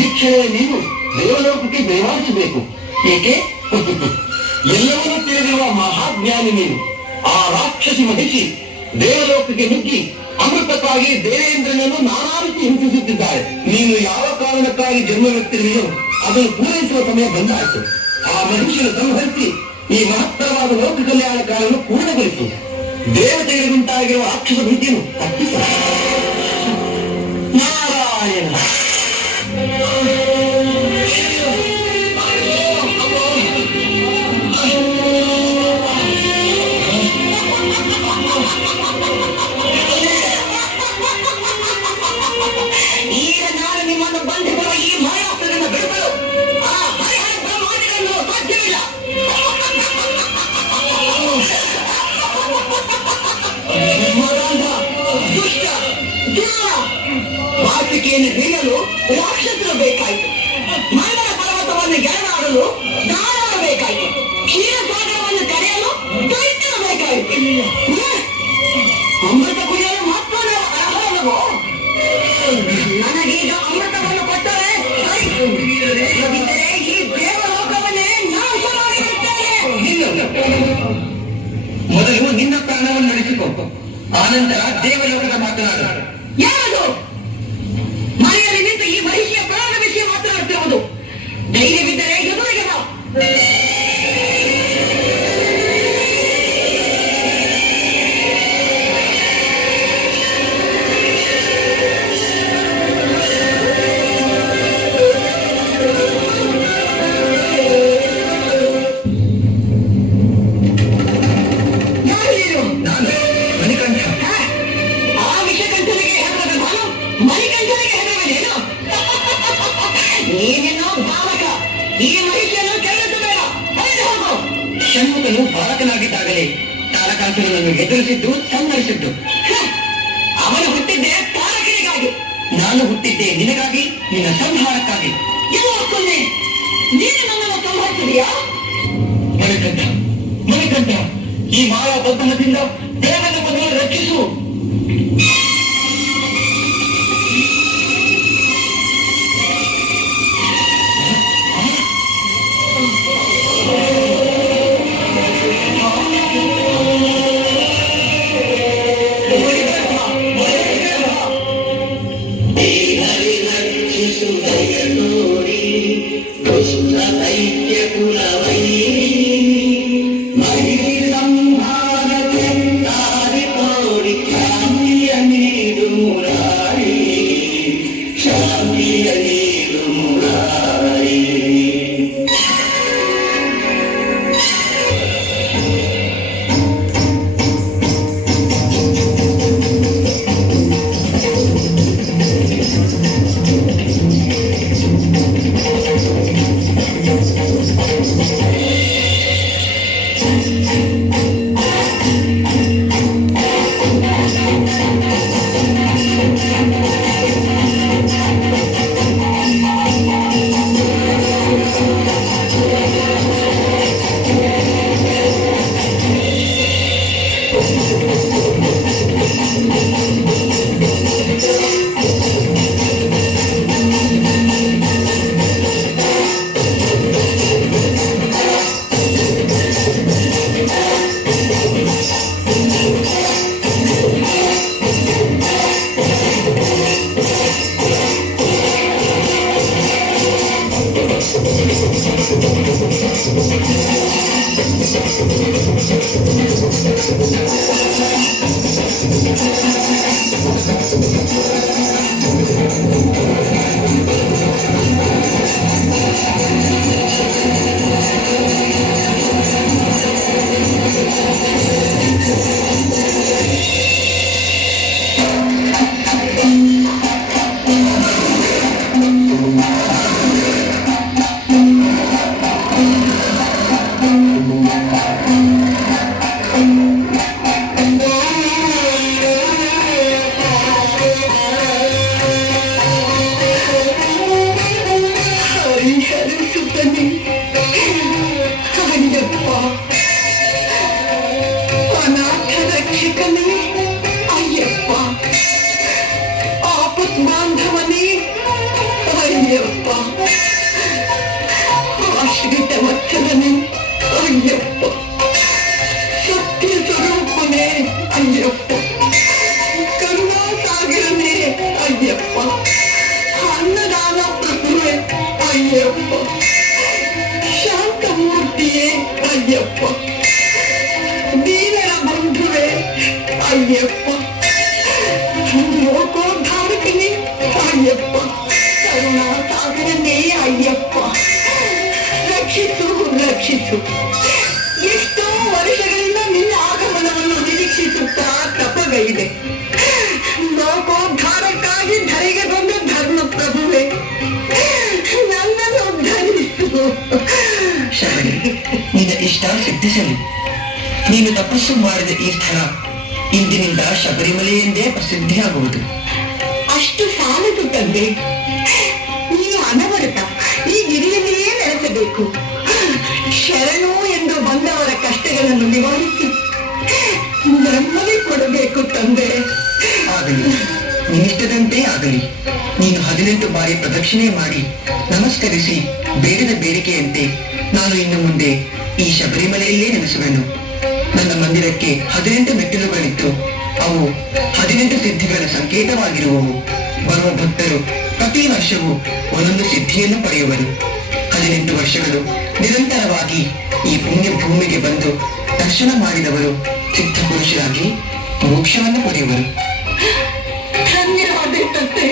ಈ ಕ್ಷಣ ನೀನು ದೇವಲೋಕಕ್ಕೆ ದಯವಾರಿಸಬೇಕು. ಏಕೆ? ಎಲ್ಲವನ್ನೂ ತಿಳಿದಿರುವ ಮಹಾಜ್ಞಾನಿ ನೀನು. ಆ ರಾಕ್ಷಸಿ ಮಹಿಷಿ ದೇವಲೋಕಕ್ಕೆ ನುಗ್ಗಿ ಅಮೃತಕ್ಕಾಗಿ ದೇವೇಂದ್ರನನ್ನು ನಾನಾ ರೀತಿ ಹಿಂಸಿಸುತ್ತಿದ್ದಾಳೆ. ನೀನು ಯಾವ ಕಾರಣಕ್ಕಾಗಿ ಜನ್ಮವೆತ್ತಿರುವೆಯೋ ಅದನ್ನು ಪೂರೈಸುವ ಸಮಯ ಬಂದಾಯಿತು. ಆ ಮನುಷ್ಯನ ಸಂಹರಿಸಿ ಈ ಮಹತ್ತರವಾದ ಲೋಕ ಕಲ್ಯಾಣ ಕಾಲವನ್ನು ಪೂರ್ಣಗೊಳಿಸು. ದೇವತೆಗಳಿಗುಂಟಾಗಿರುವ ರಾಕ್ಷಸ ಭೀತಿಯನ್ನು ತಪ್ಪಿಸ. ನಾರಾಯಣ. ಈಗ ನಾನು ನಿಮ್ಮನ್ನು ಬಂಧಿಸುವ ಈ ಮಾಯಾಸದಿಂದ ಬಿಡುಗಲು ಆ ಹರಿಹರ ಬ್ರಹ್ಮಾದಿಗಳನ್ನು ಸಾಧ್ಯವಿಲ್ಲ. ದುಷ್ಟ ದುರ ವಾಸಿಕೆಯನ್ನು ಬೀಳಲು ರಾಕ್ಷಸರು ಬೇಕಾಯಿತು. ಮಂಗಲ ಪರ್ವತವನ್ನು ಗೆರಡಾಡಲು ದಾನವರು ಬೇಕಾಯಿತು. ಕ್ಷೀರಸಾಗರವನ್ನು ಕರೆಯಲು ದೈತ್ಯರು ಬೇಕಾಯಿತು. ಅಮೃತ ಕುಡಿಯಲು ಮತ್ತೊಂದು ಅರ್ಹವಲ್ಲವೋ? ನನಗೀಗ ಅಮೃತವನ್ನು ಕೊಟ್ಟರೆ ಈ ದೇವಲೋಕವನ್ನೇ ನಾಶ ಮಾಡಿಬಿಡುತ್ತೇನೆ. ಮೊದಲು ನಿನ್ನ ಪ್ರಾಣವನ್ನು ನಡೆಸಿಕೊ, ಆನಂತರ ದೇವಲೋಕದ ಮಾತನಾಡ. ಯಾರು ಮನೆಯಲ್ಲಿ ನಿಂತು ಈ ಮಹಿಷಿಯ ಪ್ರಾಣ ವಿಷಯ ಮಾತನಾಡುತ್ತಿರುವುದು? ಧೈರ್ಯವಿದ್ದರೆ ಎದುರಿಗೆ ಬಾ. ಷಣ್ಮುಖನು ಬಾಲಕನಾಗಿದ್ದಾಗಲೇ ತಾರಕಾಸುರನನ್ನು ಎದುರಿಸಿದ್ದು, ಸಂಹರಿಸಿದ್ದು. ಅವನು ಹುಟ್ಟಿದ್ದೆ ತಾರಕನಿಗಾಗಿ, ನಾನು ಹುಟ್ಟಿದ್ದೆ ನಿನಗಾಗಿ, ನಿನ್ನ ಸಂಹಾರಕ್ಕಾಗಿ. ಎಲ್ಲ ಕೊನೆ ನೀನು ನನ್ನನ್ನು ಸಂಹರಿಸಿದೆಯಾ? ಮಣಿಕಂಠ, ಮಣಿಕಂಠ, ಈ ಮಾಯಾ ಬಂಧನದಿಂದ ಬೇಗನೆ ಮಗನ ರಕ್ಷಿಸು. ಅಯ್ಯಪ್ಪ ಆಶ್ರಿತ ವತ್ಸಲನೆ ಅಯ್ಯಪ್ಪ ಸತ್ಯ ಸ್ವರೂಪನೇ ಅಯ್ಯಪ್ಪ ಕರುಣಾ ಸಾಗರನೇ ಅಯ್ಯಪ್ಪ ಅನ್ನದಾನ ಪ್ರಭುವೆ ಅಯ್ಯಪ್ಪ ಶಾಂತಮೂರ್ತಿಯೇ ಅಯ್ಯಪ್ಪ ದೀನರ ಬಂಧುವೆ ಅಯ್ಯಪ್ಪ ಲೋಕೋದ್ಧಾರಕನೇ ಅಯ್ಯಪ್ಪ ಕರುಣಾ ಸಾಗರನೇ ಅಯ್ಯಪ್ಪ ರಕ್ಷಿಸು ರಕ್ಷಿಸು ಎಷ್ಟೋ ವರ್ಷಗಳಿಂದ ನಿನ್ನ ಆಗಮನವನ್ನು ನಿರೀಕ್ಷಿಸುತ್ತಾ ತಪಗೈದೆ ಲೋಕೋದ್ಧಾರಕ್ಕಾಗಿ ಧರೆಗೆ ಬಂದ ಧರ್ಮ ಪ್ರಭುವೆ ನನ್ನನ್ನು ಉದ್ಧರಿಸು. ಶಬರಿ, ನಿನ್ನ ಇಷ್ಟ ಸಿದ್ಧಿಸಲಿ. ನೀನು ತಪಸ್ಸು ಮಾಡಿದ ಈ ಸ್ಥಳ ಇಂದಿನಿಂದ ಶಬರಿಮಲೆ ಎಂದೇ ಪ್ರಸಿದ್ಧಿಯಾಗುವುದು. ಅಷ್ಟು ಸಾಲದು ತಂದೆ. ನೀನು ಅನವರತ ಈ ಗಿರಿಯಲ್ಲಿಯೇ ನೆಲೆಸಬೇಕು. ಶರಣು ಎಂದು ಬಂದವರ ಕಷ್ಟಗಳನ್ನು ನಿವಾರಿಸಿ ನಮ್ಮನೆ ಕೊಡಬೇಕು ತಂದೆ. ಆಗಲಿ, ನಿನ್ನಿಷ್ಟದಂತೆ ಆಗಲಿ. ನೀನು 18 ಬಾರಿ ಪ್ರದಕ್ಷಿಣೆ ಮಾಡಿ ನಮಸ್ಕರಿಸಿ ಬೇಡಿದ ಬೇಡಿಕೆಯಂತೆ ನಾನು ಇನ್ನು ಮುಂದೆ ಈ ಶಬರಿಮಲೆಯಲ್ಲೇ ನೆಲೆಸುವೆನು. ನನ್ನ ಮಂದಿರಕ್ಕೆ 18 ಮೆಟ್ಟಿಲುಗಳಿದ್ದು ಅವು 18 ಸಿದ್ಧಿಗಳ ಸಂಕೇತವಾಗಿರುವವು. ಬರುವ ಭಕ್ತರು ಪ್ರತಿ ವರ್ಷವೂ ಒಂದೊಂದು ಸಿದ್ಧಿಯನ್ನು ಪಡೆಯುವರು. 18 ವರ್ಷಗಳು ನಿರಂತರವಾಗಿ ಈ ಪುಣ್ಯ ಭೂಮಿಗೆ ಬಂದು ದರ್ಶನ ಮಾಡಿದವರು ಸಿದ್ಧ ಪುರುಷರಾಗಿ ಮೋಕ್ಷವನ್ನು ಪಡೆಯುವರು. ಧನ್ಯವಾದ ತಂದೆ.